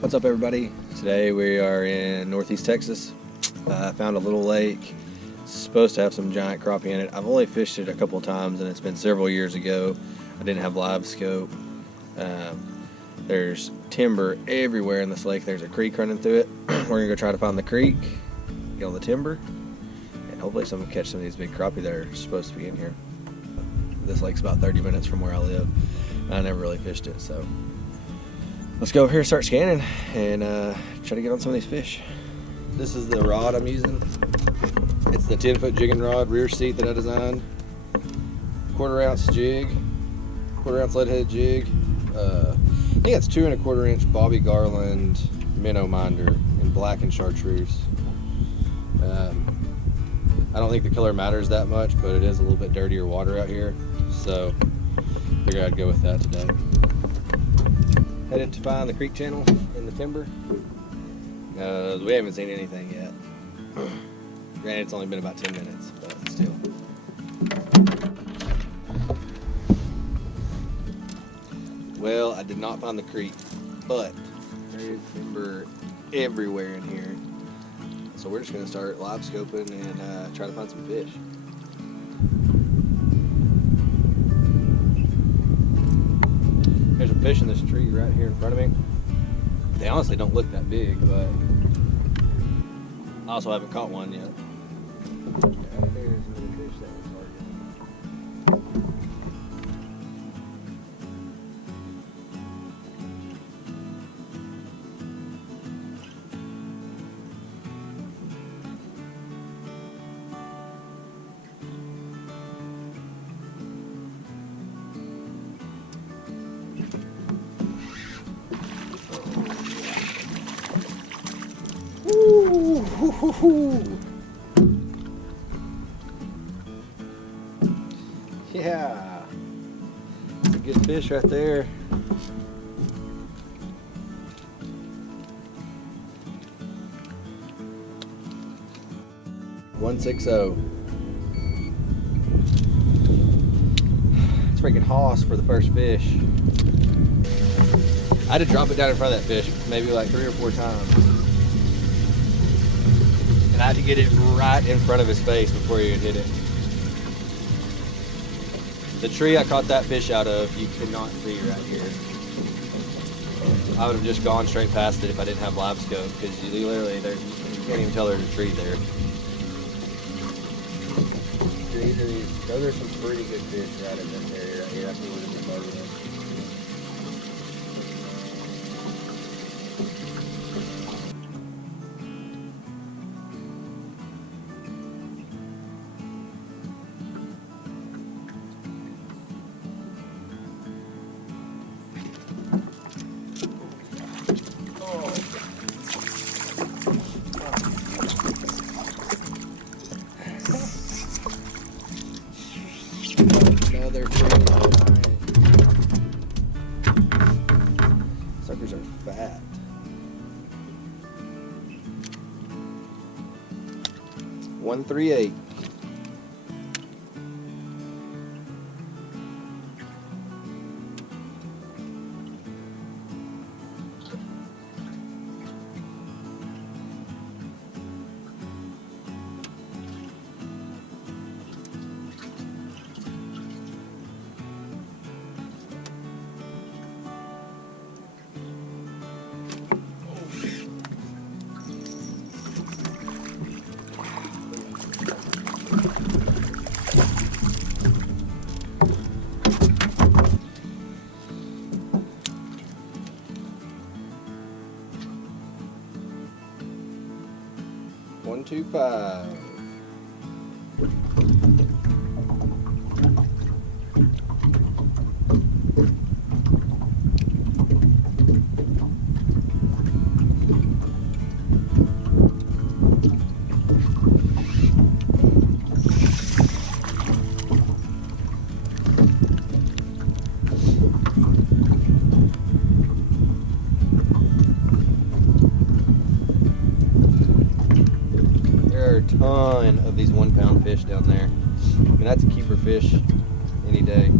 What's up, everybody? Today we are in Northeast Texas. I found a little lake. It's supposed to have some giant crappie in it. I've only fished it a couple of times and it's been several years ago. I didn't have Livescope. There's timber everywhere in this lake. There's a creek running through it. We're gonna go try to find the creek, get on the timber, and hopefully someone catch some of these big crappie that are supposed to be in here. This lake's about 30 minutes from where I live. I never really fished it, so let's go over here and start scanning and try to get on some of these fish. This is the rod I'm using. It's the 10-foot jigging rod rear seat that I designed. 1/4 ounce jig, 1/4 ounce lead head jig. I think it's 2 1/4 inch Bobby Garland minnow minder in black and chartreuse. I don't think the color matters that much, but it is a little bit dirtier water out here, so figured I'd go with that today. Headed to find the creek channel in the timber. We haven't seen anything yet. Granted, it's only been about 10 minutes, but still. Well, I did not find the creek, but there's timber everywhere in here. So we're just gonna start live scoping and try to find some fish. There's a fish in this tree right here in front of me. They honestly don't look that big, but I also haven't caught one yet. Right there's another fish that was targeting. Yeah, that's a good fish right there. .160. It's freaking Hoss for the first fish. I had to drop it down in front of that fish maybe like 3 or 4 times. And I had to get it right in front of his face before he would hit it. The tree I caught that fish out of, you cannot see right here. I would have just gone straight past it if I didn't have Livescope, because you literally, you can't even tell there's a tree there. Those are some pretty good fish right in this area right here. That's what we're going to be targeting. Another pretty giant. Suckers are fat. .138. .125. Ton of these 1 pound fish down there. I mean, that's a keeper fish any day.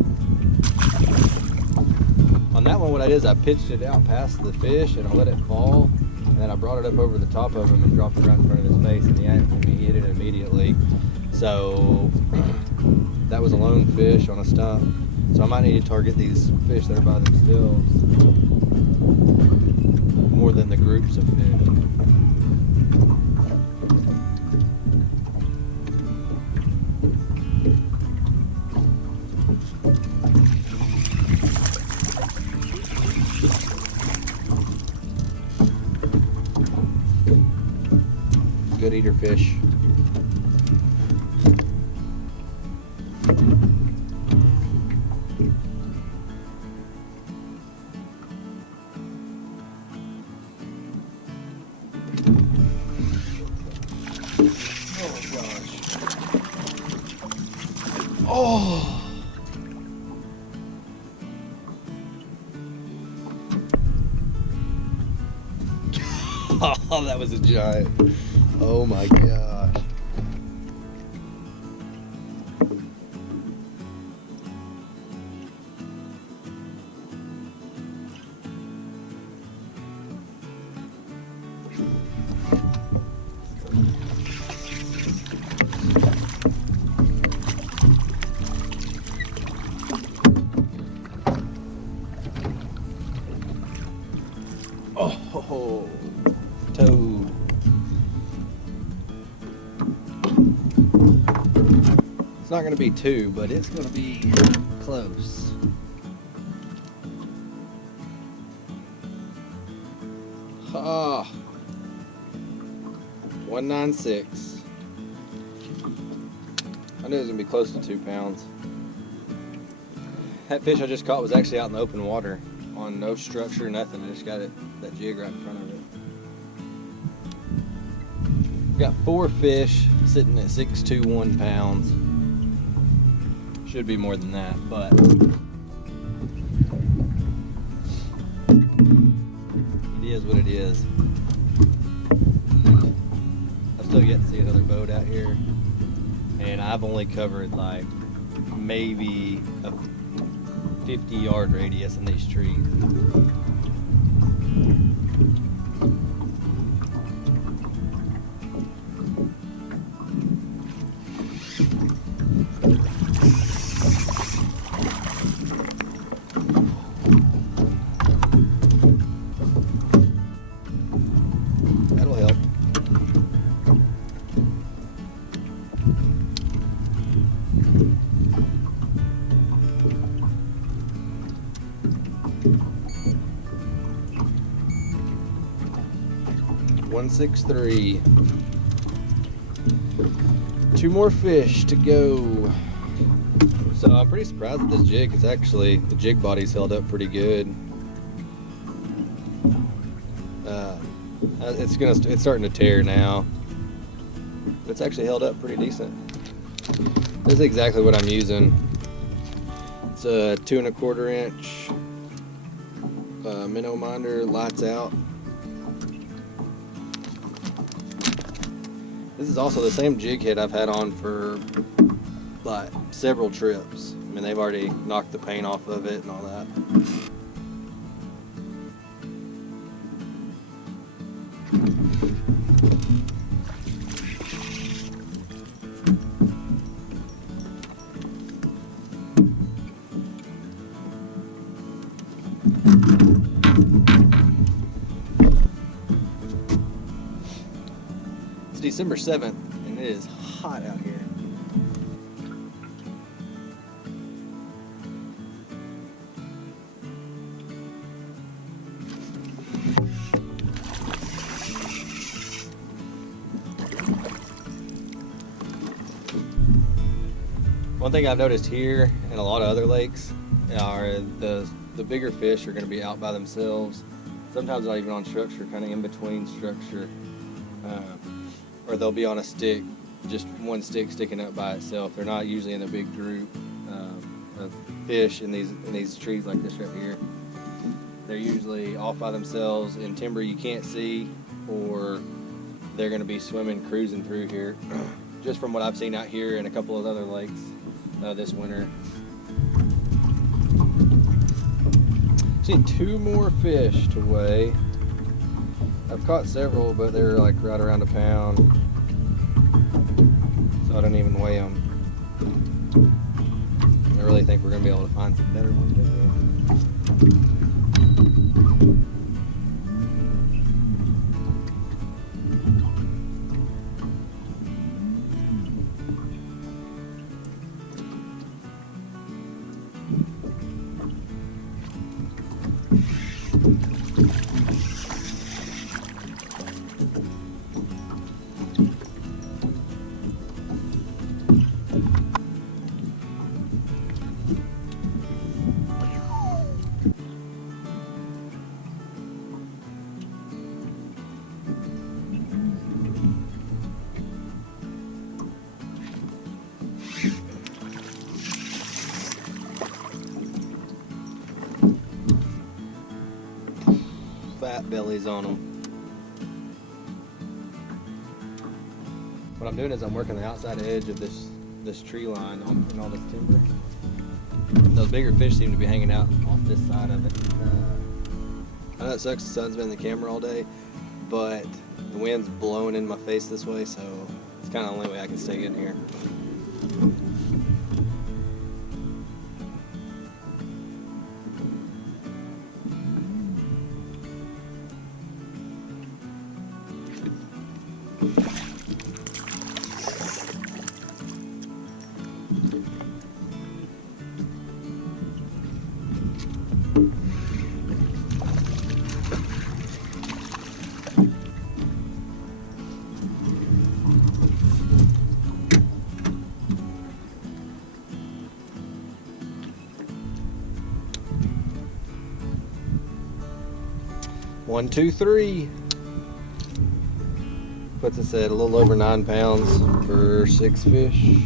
On that one, what I did is I pitched it out past the fish and I let it fall, and then I brought it up over the top of him and dropped it right in front of his face, and he hit it immediately. So that was a lone fish on a stump. So I might need to target these fish that are by themselves more than the groups of fish. Good eater fish. Oh! Oh, that was a giant. Oh my gosh. Oh, toad. It's not going to be two, but it's going to be close. Ah, 196. I knew it was going to be close to 2 pounds. That fish I just caught was actually out in the open water on no structure, nothing. I just got it, that jig right in front of it. Got 4 fish sitting at 621 pounds. Should be more than that, but it is what it is. I've still yet to see another boat out here, and I've only covered like maybe a 50-yard radius in these trees. That'll help. $163. 2 more fish to go. So I'm pretty surprised at this jig. It's actually, the jig body's held up pretty good. It's starting to tear now, but it's actually held up pretty decent. This is exactly what I'm using. It's a 2 1/4 inch minnow minder, lights out. This is also the same jig head I've had on for like several trips. I mean, they've already knocked the paint off of it and all that. It's December 7th and it is hot out here. One thing I've noticed here and a lot of other lakes are the bigger fish are going to be out by themselves. Sometimes not even on structure, kind of in between structure. Or they'll be on a stick, just one stick sticking up by itself. They're not usually in a big group of fish in these trees like this right here. They're usually off by themselves in timber you can't see, or they're going to be swimming, cruising through here. Just from what I've seen out here and a couple of other lakes this winter. See 2 more fish to weigh. I've caught several, but they're like right around a pound, so I don't even weigh them. I really think we're gonna be able to find some better ones in here. Fat bellies on them. What I'm doing is I'm working the outside edge of this tree line and all this timber. And those bigger fish seem to be hanging out off this side of it. I know it sucks, the sun's been in the camera all day, but the wind's blowing in my face this way, so it's kind of the only way I can stay in here. One, two, three. Puts us at a little over 9 pounds for 6 fish.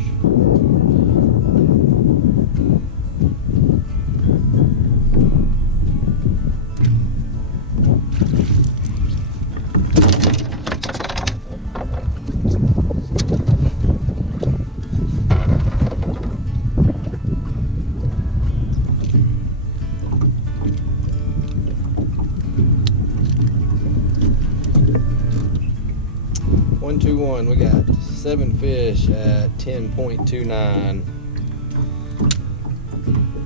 We got 7 fish at 10.29.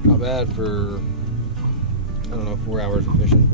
Not bad for, I don't know, 4 hours of fishing.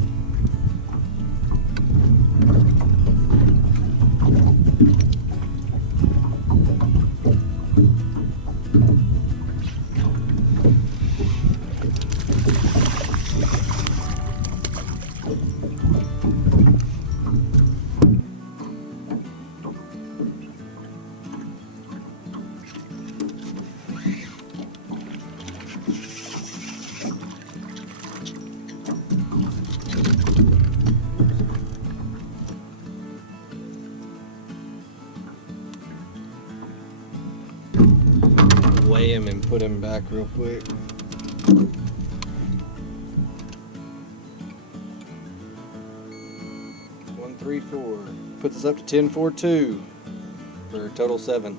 Weigh him and put him back real quick. One, 3, 4. Puts us up to 10.42 for a total 7.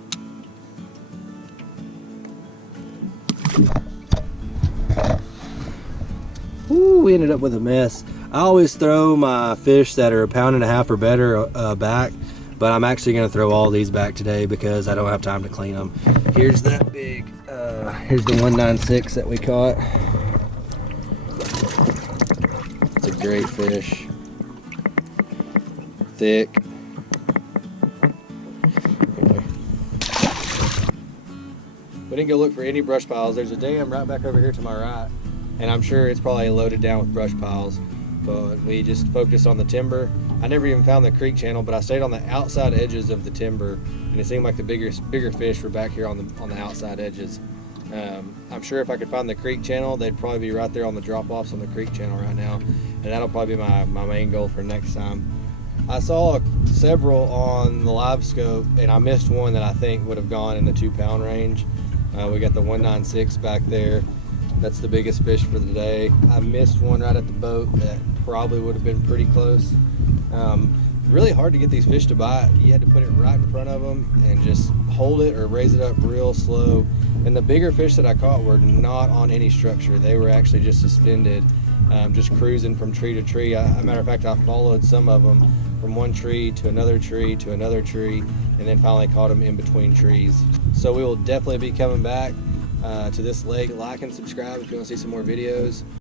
Ooh, we ended up with a mess. I always throw my fish that are 1.5 pounds or better back, but I'm actually going to throw all these back today because I don't have time to clean them. Here's that big, here's the 196 that we caught. It's a great fish. Thick. Anyway. We didn't go look for any brush piles. There's a dam right back over here to my right, and I'm sure it's probably loaded down with brush piles, but we just focused on the timber. I never even found the creek channel, but I stayed on the outside edges of the timber, and it seemed like the bigger fish were back here on the outside edges. I'm sure if I could find the creek channel, they'd probably be right there on the drop-offs on the creek channel right now, and that'll probably be my main goal for next time. I saw several on the Livescope, and I missed one that I think would have gone in the 2 pound range. We got the 196 back there. That's the biggest fish for the day. I missed one right at the boat that probably would have been pretty close. Really hard to get these fish to bite. You had to put it right in front of them and just hold it or raise it up real slow. And the bigger fish that I caught were not on any structure. They were actually just suspended. just cruising from tree to tree. As a matter of fact, I followed some of them from one tree to another tree to another tree, and then finally caught them in between trees. So we will definitely be coming back to this lake. Like and subscribe if you want to see some more videos.